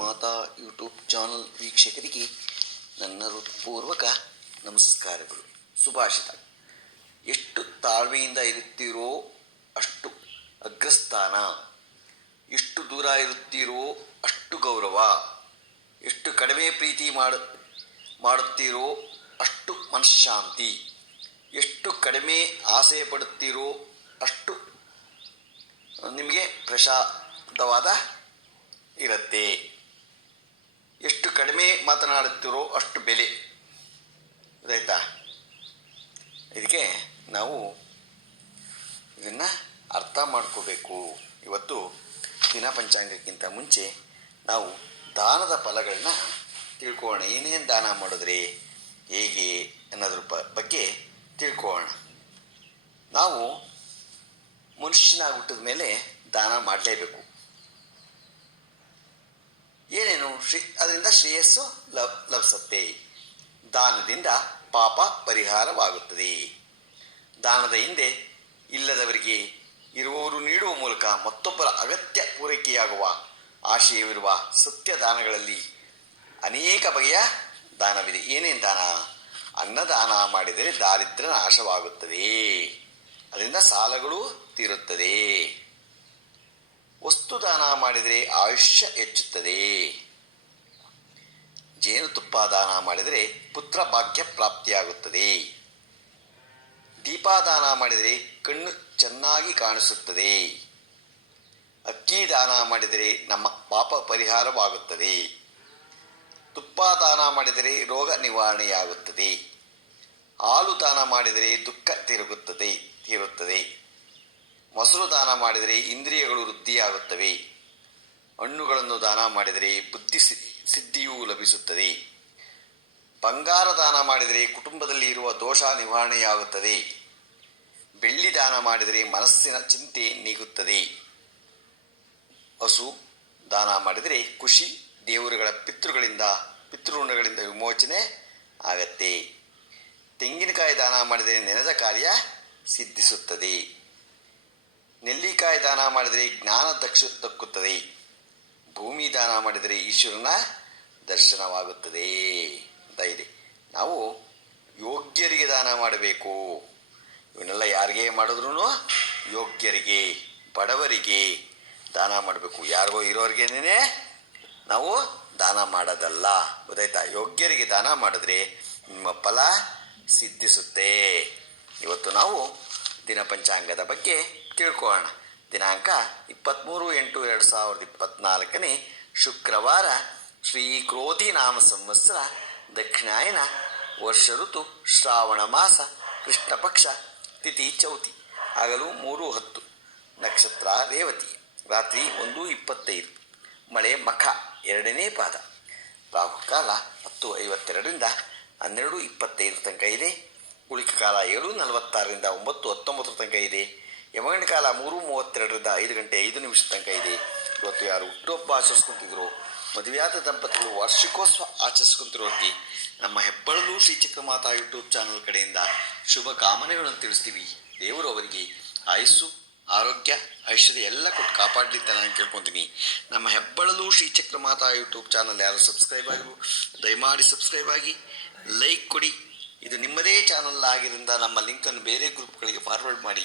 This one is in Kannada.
ಮಾತಾ ಯೂಟ್ಯೂಬ್ ಚಾನಲ್ ವೀಕ್ಷಕರಿಗೆ ನನ್ನ ಹೃತ್ಪೂರ್ವಕ ನಮಸ್ಕಾರಗಳು. ಸುಭಾಷಿತ. ಎಷ್ಟು ತಾಳ್ಮೆಯಿಂದ ಇರುತ್ತೀರೋ ಅಷ್ಟು ಅಗ್ರಸ್ಥಾನ. ಎಷ್ಟು ದೂರ ಇರುತ್ತೀರೋ ಅಷ್ಟು ಗೌರವ. ಎಷ್ಟು ಕಡಿಮೆ ಪ್ರೀತಿ ಮಾಡ, ಮಾಡುತ್ತೀರೋ ಅಷ್ಟು ಮನಃಶಾಂತಿ. ಎಷ್ಟು ಕಡಿಮೆ ಆಸೆ ಪಡುತ್ತೀರೋ ಅಷ್ಟು ನಿಮಗೆ ಪ್ರಶಾಂತವಾದ ಇರುತ್ತೆ. ಮಾತನಾಡುತ್ತೀರೋ ಅಷ್ಟು ಬೆಲೆ. ಗೊತ್ತಾಯ್ತಾ? ಇದಕ್ಕೆ ನಾವು ಇದನ್ನು ಅರ್ಥ ಮಾಡ್ಕೋಬೇಕು. ಇವತ್ತು ದಿನ ಪಂಚಾಂಗಕ್ಕಿಂತ ಮುಂಚೆ ನಾವು ದಾನದ ಫಲಗಳನ್ನ ತಿಳ್ಕೊಳ್ಳೋಣ. ಏನೇನು ದಾನ ಮಾಡಿದ್ರೆ? ಹೇಗೆ ಅನ್ನೋದ್ರ ಬಗ್ಗೆ ತಿಳ್ಕೊಳ್ಳೋಣ. ನಾವು ಮನುಷ್ಯನಾಗಿ ಹುಟ್ಟಿದ ಮೇಲೆ ದಾನ ಮಾಡಲೇಬೇಕು ಏನೇನು ಶ್ರೀ, ಅದರಿಂದ ಶ್ರೇಯಸ್ಸು ಲಭ್, ಲಭಿಸುತ್ತೆ. ದಾನದಿಂದ ಪಾಪ ಪರಿಹಾರವಾಗುತ್ತದೆ. ದಾನದ ಹಿಂದೆ ಇಲ್ಲದವರಿಗೆ ಇರುವವರು ನೀಡುವ ಮೂಲಕ ಮತ್ತೊಬ್ಬರ ಅಗತ್ಯ ಪೂರೈಕೆಯಾಗುವ ಆಶಯವಿರುವ ಸತ್ಯ ದಾನಗಳಲ್ಲಿ ಅನೇಕ ಬಗೆಯ ದಾನವಿದೆ. ಏನೇನು ದಾನ? ಅನ್ನದಾನ ಮಾಡಿದರೆ ದಾರಿದ್ರ ನಾಶವಾಗುತ್ತದೆ. ಅದರಿಂದ ಸಾಲಗಳು ತೀರುತ್ತದೆ. ವಸ್ತು ದಾನ ಮಾಡಿದರೆ ಆಯುಷ್ಯ ಹೆಚ್ಚುತ್ತದೆ. ಜೇನುತುಪ್ಪ ದಾನ ಮಾಡಿದರೆ ಪುತ್ರ ಭಾಗ್ಯ ಪ್ರಾಪ್ತಿಯಾಗುತ್ತದೆ. ದೀಪಾದಾನ ಮಾಡಿದರೆ ಕಣ್ಣು ಚೆನ್ನಾಗಿ ಕಾಣಿಸುತ್ತದೆ. ಅಕ್ಕಿ ದಾನ ಮಾಡಿದರೆ ನಮ್ಮ ಪಾಪ ಪರಿಹಾರವಾಗುತ್ತದೆ. ತುಪ್ಪ ದಾನ ಮಾಡಿದರೆ ರೋಗ ನಿವಾರಣೆಯಾಗುತ್ತದೆ. ಹಾಲು ದಾನ ಮಾಡಿದರೆ ದುಃಖ ತಿರುಗುತ್ತದೆ, ತೀರುತ್ತದೆ. ಮೊಸರು ದಾನ ಮಾಡಿದರೆ ಇಂದ್ರಿಯಗಳು ವೃದ್ಧಿಯಾಗುತ್ತವೆ. ಹಣ್ಣುಗಳನ್ನು ದಾನ ಮಾಡಿದರೆ ಬುದ್ಧಿ ಸಿದ್ಧಿಯೂ ಲಭಿಸುತ್ತದೆ. ಬಂಗಾರ ದಾನ ಮಾಡಿದರೆ ಕುಟುಂಬದಲ್ಲಿ ಇರುವ ದೋಷ ನಿವಾರಣೆಯಾಗುತ್ತದೆ. ಬೆಳ್ಳಿ ದಾನ ಮಾಡಿದರೆ ಮನಸ್ಸಿನ ಚಿಂತೆ ನೀಗುತ್ತದೆ. ಹಸು ದಾನ ಮಾಡಿದರೆ ಖುಷಿ, ದೇವರುಗಳ ಪಿತೃಗಳಿಂದ, ಪಿತೃಋಣಗಳಿಂದ ವಿಮೋಚನೆ ಆಗತ್ತೆ. ತೆಂಗಿನಕಾಯಿ ದಾನ ಮಾಡಿದರೆ ನೆನೆದ ಕಾರ್ಯ ಸಿದ್ಧಿಸುತ್ತದೆ. ನೆಲ್ಲಿಕಾಯಿ ದಾನ ಮಾಡಿದರೆ ಜ್ಞಾನ ದಕ್ಷ, ದಕ್ಕುತ್ತದೆ. ಮಾಡಿದರೆ ಈಶ್ವರನ ದರ್ಶನವಾಗುತ್ತದೆ ಅಂತ ಇದೆ. ನಾವು ಯೋಗ್ಯರಿಗೆ ದಾನ ಮಾಡಬೇಕು. ಇವನ್ನೆಲ್ಲ ಯಾರಿಗೆ ಮಾಡಿದ್ರು ಯೋಗ್ಯರಿಗೆ, ಬಡವರಿಗೆ ದಾನ ಮಾಡಬೇಕು. ಯಾರಿಗೋ ಇರೋರಿಗೇನೇ ನಾವು ದಾನ ಮಾಡೋದಲ್ಲ. ಗೊತ್ತಾಯ್ತಾ? ಯೋಗ್ಯರಿಗೆ ದಾನ ಮಾಡಿದ್ರೆ ನಿಮ್ಮ ಫಲ ಸಿದ್ಧಿಸುತ್ತೆ. ಇವತ್ತು ನಾವು ದಿನ ಪಂಚಾಂಗದ ಬಗ್ಗೆ ತಿಳ್ಕೊಳ್ಳೋಣ. ದಿನಾಂಕ ಇಪ್ಪತ್ತ್ಮೂರು ಎಂಟು ಎರಡು ಸಾವಿರದ ಇಪ್ಪತ್ತ್ನಾಲ್ಕನೇ ಶುಕ್ರವಾರ ಶ್ರೀ ಕ್ರೋಧಿ ನಾಮ ಸಂವತ್ಸರ ದಕ್ಷಿಣಾಯನ ವರ್ಷ ಋತು ಶ್ರಾವಣ ಮಾಸ ಕೃಷ್ಣ ಪಕ್ಷ ತಿಥಿ ಚೌತಿ ಆಗಲು ಮೂರು ಹತ್ತು, ನಕ್ಷತ್ರ ರೇವತಿ, ರಾತ್ರಿ ಒಂದು ಇಪ್ಪತ್ತೈದು, ಮಳೆ ಮಖ ಎರಡನೇ ಪಾದ, ರಾಹುಕಾಲ ಹತ್ತು ಐವತ್ತೆರಡರಿಂದ ಹನ್ನೆರಡು ಇಪ್ಪತ್ತೈದು ತನಕ ಇದೆ ಉಳಿಕ ಕಾಲ ಏಳು ನಲವತ್ತಾರರಿಂದ ಒಂಬತ್ತು ಹತ್ತೊಂಬತ್ತರ ತನಕ ಇದೆ. ಯಮಗಂಡ ಕಾಲ ಮೂರು ಮೂವತ್ತೆರಡರಿಂದ ಐದು ಗಂಟೆ ಐದು ನಿಮಿಷ ತನಕ ಇದೆ. ಇವತ್ತು ಯಾರು ಹುಟ್ಟುಹಬ್ಬ ಆಚರಿಸ್ಕೊಂತಿದ್ರು, ಮದುವೆಯಾದ ದಂಪತಿಗಳು ವಾರ್ಷಿಕೋತ್ಸವ ಆಚರಿಸ್ಕೊಂತಿರೋರಿಗೆ ನಮ್ಮ ಹೆಬ್ಬಳಲು ಶ್ರೀ ಚಕ್ರಮಾತಾ ಯೂಟ್ಯೂಬ್ ಚಾನಲ್ ಕಡೆಯಿಂದ ಶುಭ ಕಾಮನೆಗಳನ್ನು ತಿಳಿಸ್ತೀವಿ. ದೇವರು ಅವರಿಗೆ ಆಯಸ್ಸು, ಆರೋಗ್ಯ, ಐಶ್ವರ್ಯ ಎಲ್ಲ ಕೊಟ್ಟು ಕಾಪಾಡಲಿ ಅಂತ ನಾನು ಕೇಳ್ಕೊತೀನಿ. ನಮ್ಮ ಹೆಬ್ಬಳಲು ಶ್ರೀ ಚಕ್ರಮಾತಾ ಯೂಟ್ಯೂಬ್ ಚಾನಲ್ ಯಾರು ಸಬ್ಸ್ಕ್ರೈಬ್ ಆಗಿರು ದಯಮಾಡಿ ಸಬ್ಸ್ಕ್ರೈಬ್ ಆಗಿ, ಲೈಕ್ ಕೊಡಿ. ಇದು ನಿಮ್ಮದೇ ಚಾನಲ್ ಆಗಿದ್ದರಿಂದ ನಮ್ಮ ಲಿಂಕನ್ನು ಬೇರೆ ಗ್ರೂಪ್ಗಳಿಗೆ ಫಾರ್ವರ್ಡ್ ಮಾಡಿ.